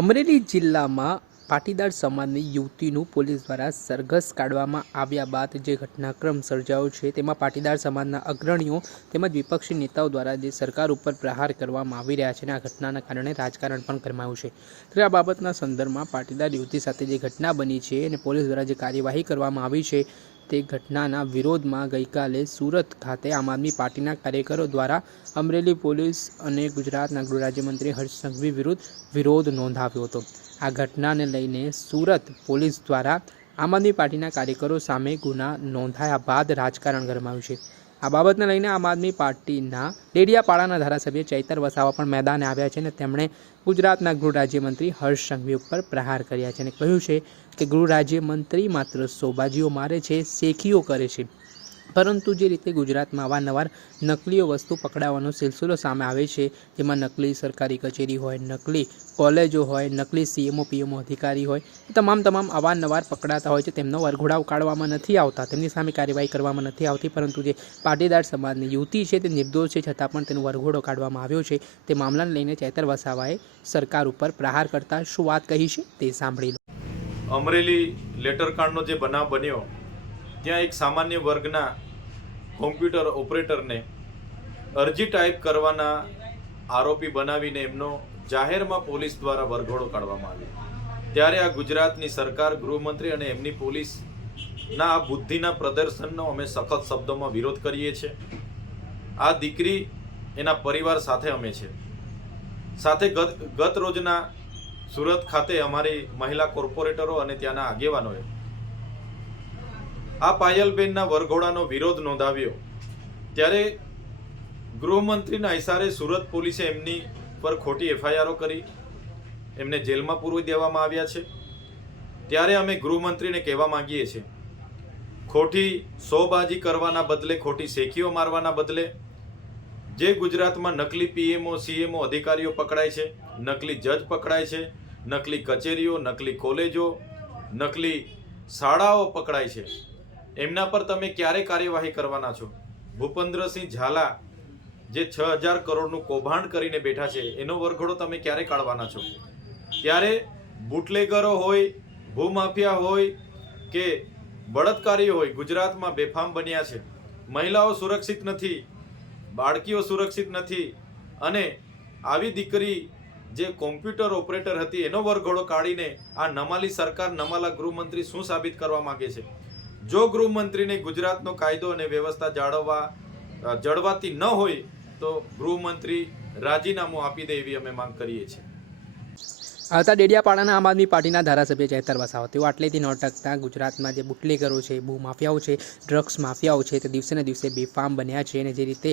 અમરેલી જિલ્લામાં પાટીદાર સમાજની યુવતીનું પોલીસ દ્વારા સરઘસ કાઢવામાં આવ્યા બાદ જે ઘટનાક્રમ સર્જાયો છે તેમાં પાટીદાર સમાજના અગ્રણીઓ તેમજ વિપક્ષી નેતાઓ દ્વારા જે સરકાર ઉપર પ્રહાર કરવામાં આવી રહ્યા છે અને આ ઘટનાના કારણે રાજકારણ પણ ગરમાયું છે. ત્યારે આ બાબતના સંદર્ભમાં પાટીદાર યુવતી સાથે જે ઘટના બની છે અને પોલીસ દ્વારા જે કાર્યવાહી કરવામાં આવી છે તે ઘટનાના વિરોધમાં ગઈકાલે સુરત ખાતે આમ આદમી પાર્ટીના કાર્યકરો દ્વારા અમરેલી પોલીસ અને ગુજરાતના ગૃહ રાજ્યમંત્રી હર્ષ સંઘવી વિરુદ્ધ વિરોધ નોંધાવ્યો હતો. આ ઘટનાને લઈને સુરત પોલીસ દ્વારા આમ આદમી પાર્ટીના કાર્યકરો સામે ગુના નોંધાયા બાદ રાજકારણ ગરમાયું છે. આ બાબતને લઈને આમ આદમી પાર્ટીના ડેડિયાપાડાના ધારાસભ્ય ચૈતર વસાવા પણ મેદાને આવ્યા છે અને તેમણે ગુજરાતના ગૃહ રાજ્યમંત્રી હર્ષ સંઘવી ઉપર પ્રહાર કર્યા છે અને કહ્યું છે કે ગૃહ રાજ્યમંત્રી માત્ર સોબાજીઓ મારે છે, શેખીઓ કરે છે, પરંતુ જે રીતે ગુજરાતમાં અવારનવાર નકલીઓ વસ્તુ પકડાવાનો સિલસિલો સામે આવે છે, જેમાં નકલી સરકારી કચેરી હોય, નકલી કોલેજો હોય, નકલી સીએમઓ પીએમઓ અધિકારી હોય, તમામ અવારનવાર પકડાતા હોય છે. તેમનો વરઘોડા ઉકાળવામાં નથી આવતા, તેમની સામે કાર્યવાહી કરવામાં નથી આવતી, પરંતુ જે પાટીદાર સમાજની યુવતી છે તે નિર્દોષ છે છતાં પણ તેનો વરઘોડો કાઢવામાં આવ્યો છે. તે મામલાને લઈને ચૈતર વસાવાએ સરકાર ઉપર પ્રહાર કરતા શું વાત કહી છે તે સાંભળી લો. અમરેલી લેટરકાંડનો જે બનાવ બન્યો ત્યાં એક સામાન્ય વર્ગના કોમ્પ્યુટર ઓપરેટરને અરજી ટાઈપ કરવાના આરોપી બનાવીને એમનો જાહેરમાં પોલીસ દ્વારા વરઘોડો કાઢવામાં આવ્યો. ત્યારે આ ગુજરાતની સરકાર, ગૃહમંત્રી અને એમની પોલીસના આ બુદ્ધિના પ્રદર્શનનો અમે સખત શબ્દોમાં વિરોધ કરીએ છીએ. આ દીકરી એના પરિવાર સાથે અમે છે. સાથે ગત રોજના સુરત ખાતે અમારી મહિલા કોર્પોરેટરો અને ત્યાંના આગેવાનોએ આ પાયલબેનના વરઘોડાનો વિરોધ નોંધાવ્યો. ત્યારે ગૃહમંત્રીના ઇશારે સુરત પોલીસે એમની પર ખોટી એફઆઈઆરો કરી એમને જેલમાં પૂરવી દેવામાં આવ્યા છે. ત્યારે અમે ગૃહમંત્રીને કહેવા માંગીએ છીએ, ખોટી સોબાજી કરવાના બદલે, ખોટી શેખીઓ મારવાના બદલે જે ગુજરાતમાં નકલી પીએમઓ સીએમઓ અધિકારીઓ પકડાય છે, નકલી જજ પકડાય છે, નકલી કચેરીઓ, નકલી કોલેજો, નકલી શાળાઓ પકડાય છે, એમના પર તમે ક્યારે કાર્યવાહી કરવાના છો? ભૂપેન્દ્રસિંહ ઝાલા જે 6000 કરોડનું કૌભાંડ કરીને બેઠા છે એનો વરઘોડો તમે ક્યારે કાઢવાના છો? ત્યારે બુટલેગરો હોય, ભૂમાફિયા હોય કે બળાત્કારીઓ હોય, ગુજરાતમાં બેફામ બન્યા છે. મહિલાઓ સુરક્ષિત નથી, બાળકીઓ સુરક્ષિત નથી, અને આવી દીકરી જે કોમ્પ્યુટર ઓપરેટર હતી એનો વરઘોડો કાઢીને આ નમાલી સરકાર, નમાલા ગૃહમંત્રી શું સાબિત કરવા માંગે છે? જો ગૃહમંત્રીને ગુજરાતનો કાયદો અને વ્યવસ્થા જળવાતી ન હોય તો ગૃહમંત્રી રાજીનામું આપી દે એવી અમે માંગ કરીએ છીએ. આવતા ડેડિયાપાડાના આમ આદમી પાર્ટીના ધારાસભ્ય ચૈતર વસાવા તેઓ આટલેથી ન અટકતા ગુજરાતમાં જે બુટલેગરો છે, ભૂમાફિયાઓ છે, ડ્રગ્સ માફિયાઓ છે તે દિવસે ને દિવસે બેફામ બન્યા છે અને જે રીતે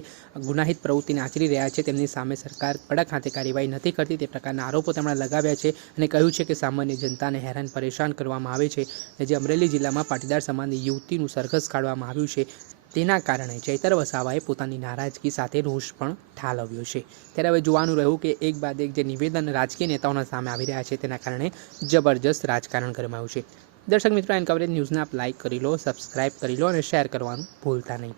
ગુનાહિત પ્રવૃત્તિને આચરી રહ્યા છે તેમની સામે સરકાર કડક હાથે કાર્યવાહી નથી કરતી તે પ્રકારના આરોપો તેમણે લગાવ્યા છે અને કહ્યું છે કે સામાન્ય જનતાને હેરાન પરેશાન કરવામાં આવે છે. જે અમરેલી જિલ્લામાં પાટીદાર સમાજની યુવતીનું સરઘસ કાઢવામાં આવ્યું છે તેના કારણે ચૈતર વસાવાએ પોતાની નારાજગી સાથે રોષ પણ ઠાલવ્યો છે. ત્યારે હવે જોવાનું રહ્યું કે એક બાદ એક જે નિવેદન રાજકીય નેતાઓના સામે આવી રહ્યા છે તેના કારણે જબરજસ્ત રાજકારણ ગરમાયું છે. દર્શક મિત્રો, એન કવરેજ ન્યૂઝને આપ લાઇક કરી લો, સબસ્ક્રાઇબ કરી લો અને શેર કરવાનું ભૂલતા નહીં.